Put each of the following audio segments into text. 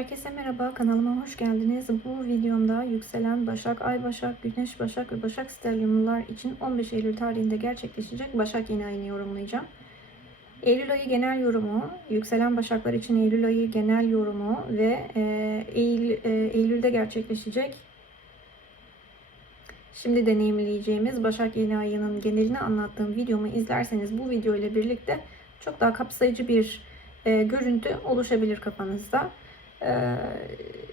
Herkese merhaba, kanalıma hoş geldiniz. Bu videomda yükselen Başak, Ay Başak, Güneş Başak ve Başak stelyumlular için 15 Eylül tarihinde gerçekleşecek Başak yeni ayını yorumlayacağım. Eylül ayı genel yorumu, yükselen Başaklar için Eylül ayı genel yorumu ve e, Eylül, e, Eylül'de gerçekleşecek şimdi deneyimleyeceğimiz Başak yeni ayının genelini anlattığım videomu izlerseniz bu video ile birlikte çok daha kapsayıcı bir e, görüntü oluşabilir kafanızda. Ee,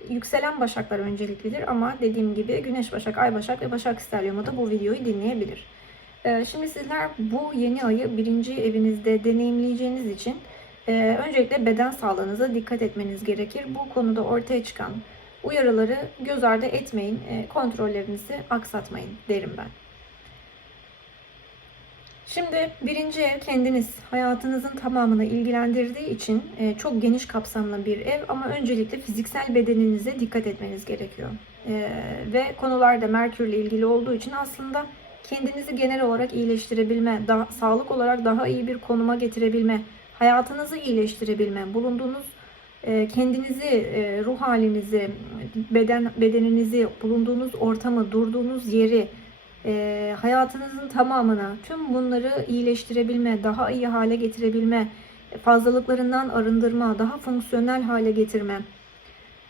yükselen başaklar önceliklidir ama dediğim gibi güneş başak, ay başak ve başak stelyumu da bu videoyu dinleyebilir. Ee, şimdi sizler bu yeni ayı birinci evinizde deneyimleyeceğiniz için e, öncelikle beden sağlığınıza dikkat etmeniz gerekir. Bu konuda ortaya çıkan uyarıları göz ardı etmeyin, e, kontrollerinizi aksatmayın derim ben. Şimdi birinci ev kendiniz hayatınızın tamamını ilgilendirdiği için e, çok geniş kapsamlı bir ev ama öncelikle fiziksel bedeninize dikkat etmeniz gerekiyor. E, ve konularda Merkür ile ilgili olduğu için aslında kendinizi genel olarak iyileştirebilme, daha, sağlık olarak daha iyi bir konuma getirebilme, hayatınızı iyileştirebilme, bulunduğunuz e, kendinizi, ruh halinizi, beden bedeninizi, bulunduğunuz ortamı, durduğunuz yeri, e, hayatınızın tamamına tüm bunları iyileştirebilme, daha iyi hale getirebilme, fazlalıklarından arındırma, daha fonksiyonel hale getirme,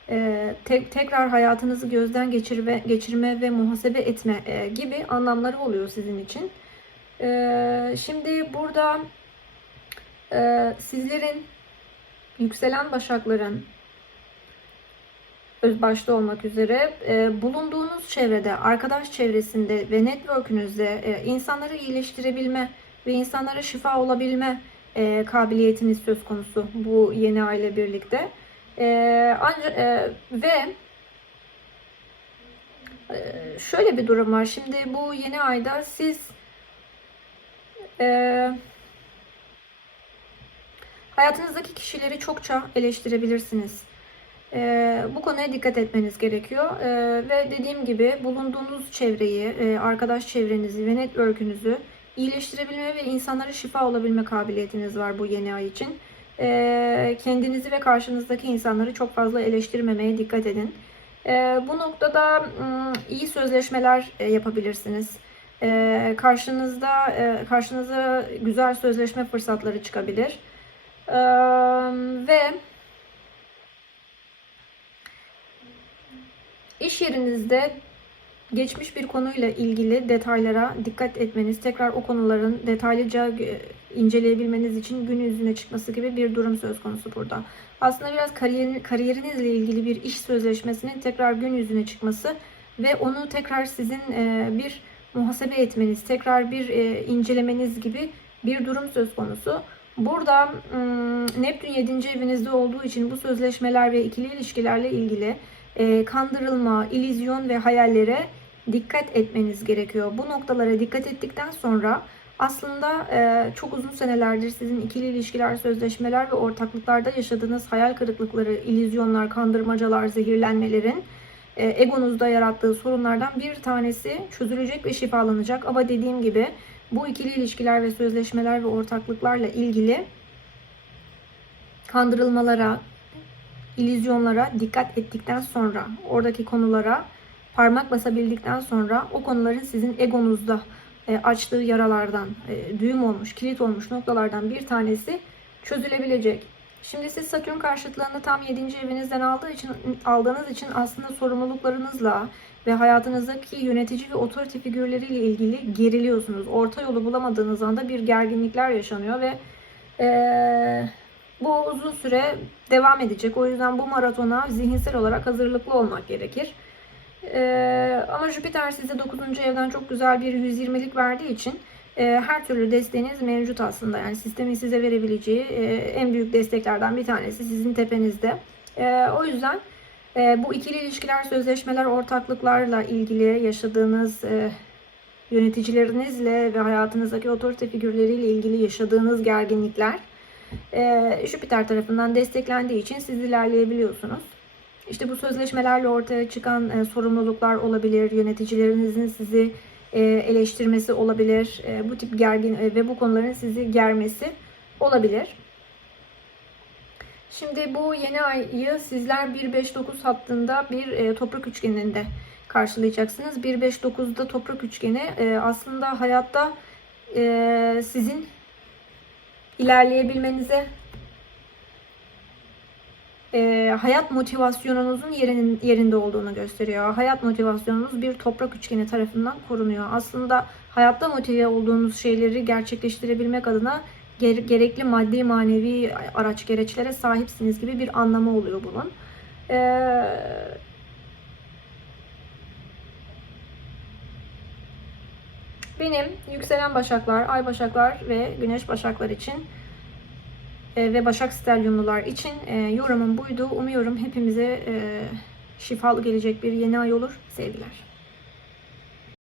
e, tek, tekrar hayatınızı gözden geçirme, geçirme ve muhasebe etme e, gibi anlamları oluyor sizin için. E, şimdi burada e, sizlerin yükselen başakların başta olmak üzere e, bulunduğunuz çevrede, arkadaş çevresinde ve network'ünüzde e, insanları iyileştirebilme ve insanlara şifa olabilme e, kabiliyetiniz söz konusu bu yeni aile birlikte. E, ancak, e, ve e, şöyle bir durum var. Şimdi bu yeni ayda siz e, hayatınızdaki kişileri çokça eleştirebilirsiniz. E, bu konuya dikkat etmeniz gerekiyor. E, ve dediğim gibi bulunduğunuz çevreyi, e, arkadaş çevrenizi ve network'ünüzü iyileştirebilme ve insanlara şifa olabilme kabiliyetiniz var bu yeni ay için. E, kendinizi ve karşınızdaki insanları çok fazla eleştirmemeye dikkat edin. E, bu noktada m, iyi sözleşmeler e, yapabilirsiniz. E, karşınızda e, karşınıza güzel sözleşme fırsatları çıkabilir. E, ve İş yerinizde geçmiş bir konuyla ilgili detaylara dikkat etmeniz, tekrar o konuların detaylıca inceleyebilmeniz için gün yüzüne çıkması gibi bir durum söz konusu burada. Aslında biraz kariyer, kariyerinizle ilgili bir iş sözleşmesinin tekrar gün yüzüne çıkması ve onu tekrar sizin e, bir muhasebe etmeniz, tekrar bir e, incelemeniz gibi bir durum söz konusu. Burada Neptün 7. evinizde olduğu için bu sözleşmeler ve ikili ilişkilerle ilgili e, kandırılma, ilizyon ve hayallere dikkat etmeniz gerekiyor. Bu noktalara dikkat ettikten sonra aslında e, çok uzun senelerdir sizin ikili ilişkiler, sözleşmeler ve ortaklıklarda yaşadığınız hayal kırıklıkları, ilizyonlar, kandırmacalar, zehirlenmelerin e, egonuzda yarattığı sorunlardan bir tanesi çözülecek ve şifalanacak. Ama dediğim gibi bu ikili ilişkiler ve sözleşmeler ve ortaklıklarla ilgili kandırılmalara, illüzyonlara dikkat ettikten sonra, oradaki konulara parmak basabildikten sonra o konuların sizin egonuzda e, açtığı yaralardan, e, düğüm olmuş, kilit olmuş noktalardan bir tanesi çözülebilecek. Şimdi siz Satürn karşıtlığını tam 7. evinizden aldığı için aldığınız için aslında sorumluluklarınızla ve hayatınızdaki yönetici ve otorite figürleriyle ilgili geriliyorsunuz. Orta yolu bulamadığınız anda bir gerginlikler yaşanıyor ve ee, uzun süre devam edecek. O yüzden bu maratona zihinsel olarak hazırlıklı olmak gerekir. Ee, ama Jüpiter size 9. evden çok güzel bir 120'lik verdiği için e, her türlü desteğiniz mevcut aslında. Yani sistemin size verebileceği e, en büyük desteklerden bir tanesi sizin tepenizde. E, o yüzden e, bu ikili ilişkiler, sözleşmeler, ortaklıklarla ilgili yaşadığınız e, yöneticilerinizle ve hayatınızdaki otorite figürleriyle ilgili yaşadığınız gerginlikler e, Jüpiter tarafından desteklendiği için siz ilerleyebiliyorsunuz. İşte bu sözleşmelerle ortaya çıkan e, sorumluluklar olabilir, yöneticilerinizin sizi e, eleştirmesi olabilir, e, bu tip gergin e, ve bu konuların sizi germesi olabilir. Şimdi bu yeni ayı sizler 1-5-9 hattında bir e, toprak üçgeninde karşılayacaksınız. 1-5-9'da toprak üçgeni e, aslında hayatta e, sizin ilerleyebilmenize e, hayat motivasyonunuzun yerinin yerinde olduğunu gösteriyor. Hayat motivasyonunuz bir toprak üçgeni tarafından korunuyor. Aslında hayatta motive olduğunuz şeyleri gerçekleştirebilmek adına ger- gerekli maddi manevi araç gereçlere sahipsiniz gibi bir anlamı oluyor bunun. Ee, benim yükselen başaklar, ay başaklar ve güneş başaklar için e, ve başak stelyumlular için e, yorumum buydu. Umuyorum hepimize e, şifalı gelecek bir yeni ay olur. Sevgiler.